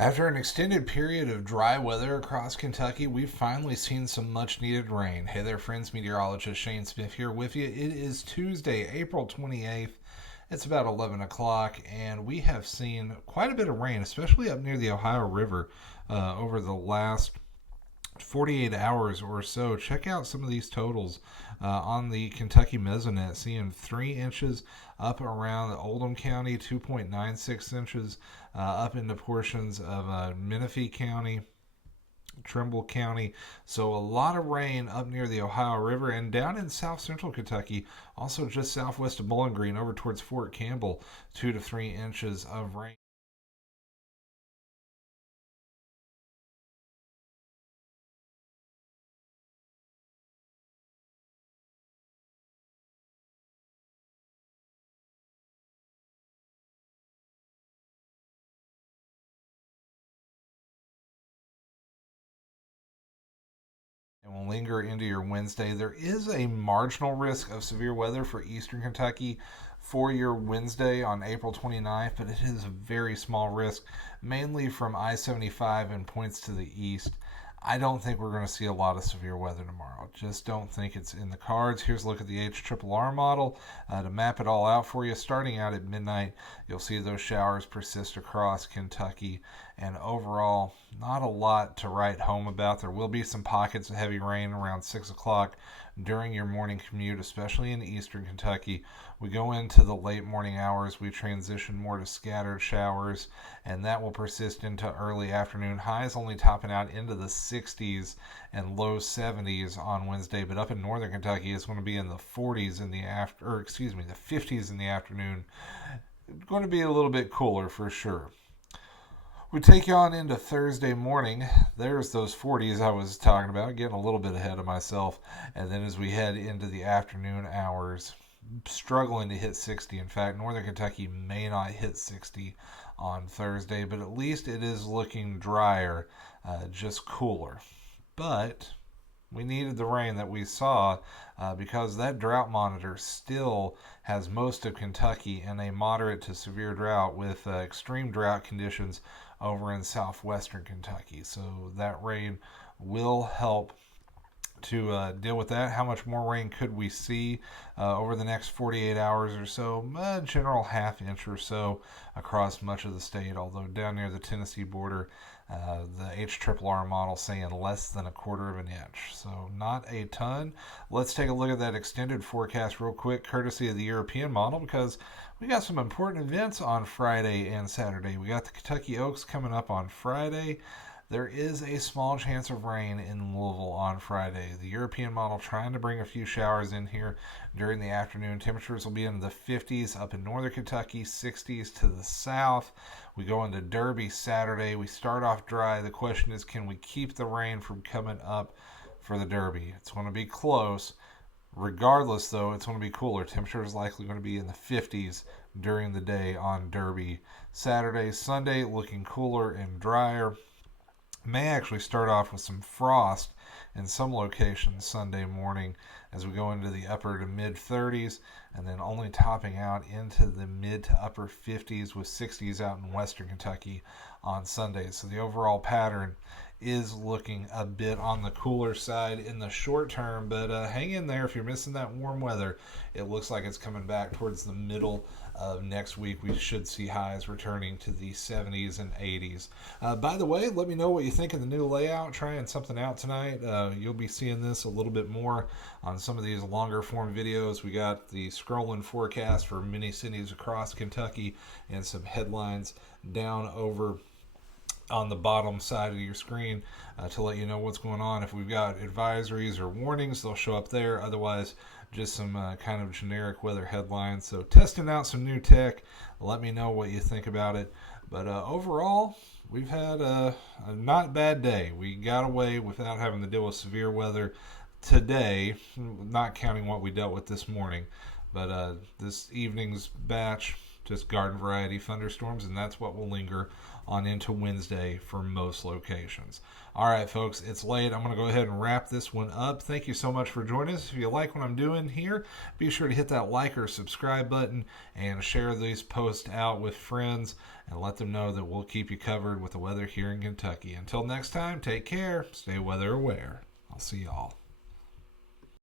After an extended period of dry weather across Kentucky, we've finally seen some much needed rain. Hey there, friends. Meteorologist Shane Smith here with you. It is Tuesday, April 28th. It's about 11 o'clock, and we have seen quite a bit of rain, especially up near the Ohio River, over the last 48 hours or so. Check out some of these totals on the Kentucky Mesonet, seeing 3 inches up around Oldham County, 2.96 inches up into portions of Menifee County, Trimble County. So a lot of rain up near the Ohio River and down in south central Kentucky, also just southwest of Bowling Green over towards Fort Campbell, 2 to 3 inches of rain. And will linger into your Wednesday. There is a marginal risk of severe weather for eastern Kentucky for your Wednesday on April 29th, but it is a very small risk, mainly from I 75 and points to the east. I don't think we're going to see a lot of severe weather tomorrow. Just don't think it's in the cards. Here's a look at the HRRR model to map it all out for you. Starting out at midnight, you'll see those showers persist across Kentucky, and overall, not a lot to write home about. There will be some pockets of heavy rain around 6 o'clock during your morning commute, especially in eastern Kentucky. We go into the late morning hours, we transition more to scattered showers, and that will persist into early afternoon. Highs only topping out into the 60s and low 70s on Wednesday, but up in northern Kentucky, it's going to be in the 40s in the the 50s in the afternoon. It's going to be a little bit cooler for sure. We take you on into Thursday morning. There's those 40s I was talking about, getting a little bit ahead of myself. And then as we head into the afternoon hours, struggling to hit 60. In fact, Northern Kentucky may not hit 60 on Thursday, but at least it is looking drier, just cooler. But we needed the rain that we saw because that drought monitor still has most of Kentucky in a moderate to severe drought with extreme drought conditions over in southwestern Kentucky. So that rain will help to deal with that. How much more rain could we see over the next 48 hours or so? A general half inch or so across much of the state, although down near the Tennessee border, the HRRR model saying less than a quarter of an inch. So not a ton. Let's take a look at that extended forecast real quick, courtesy of the European model, because we got some important events on Friday and Saturday. We got the Kentucky Oaks coming up on Friday. There is a small chance of rain in Louisville on Friday. The European model trying to bring a few showers in here during the afternoon. Temperatures will be in the 50s up in northern Kentucky, 60s to the south. We go into Derby Saturday. We start off dry. The question is, can we keep the rain from coming up for the Derby? It's going to be close. Regardless, though, it's going to be cooler. Temperature is likely going to be in the 50s during the day on Derby Saturday. Sunday looking cooler and drier. May actually start off with some frost in some locations Sunday morning as we go into the upper to mid 30s, and then only topping out into the mid to upper 50s with 60s out in western Kentucky on Sunday. So the overall pattern is looking a bit on the cooler side in the short term, but hang in there if you're missing that warm weather. It looks like it's coming back towards the middle of next week. We should see highs returning to the 70s and 80s. By the way, let me know what you think of the new layout. Trying something out tonight. You'll be seeing this a little bit more on some of these longer form videos. We got the scrolling forecast for many cities across Kentucky and some headlines down over on the bottom side of your screen to let you know what's going on. If we've got advisories or warnings, they'll show up there. Otherwise, just some kind of generic weather headlines. So testing out some new tech. Let me know what you think about it. But overall, we've had a not bad day. We got away without having to deal with severe weather today, not counting what we dealt with this morning. But this evening's batch, just garden variety thunderstorms, and that's what will linger on into Wednesday for most locations. All right, folks, it's late. I'm going to go ahead and wrap this one up. Thank you so much for joining us. If you like what I'm doing here, be sure to hit that like or subscribe button and share these posts out with friends and let them know that we'll keep you covered with the weather here in Kentucky. Until next time, take care. Stay weather aware. I'll see y'all.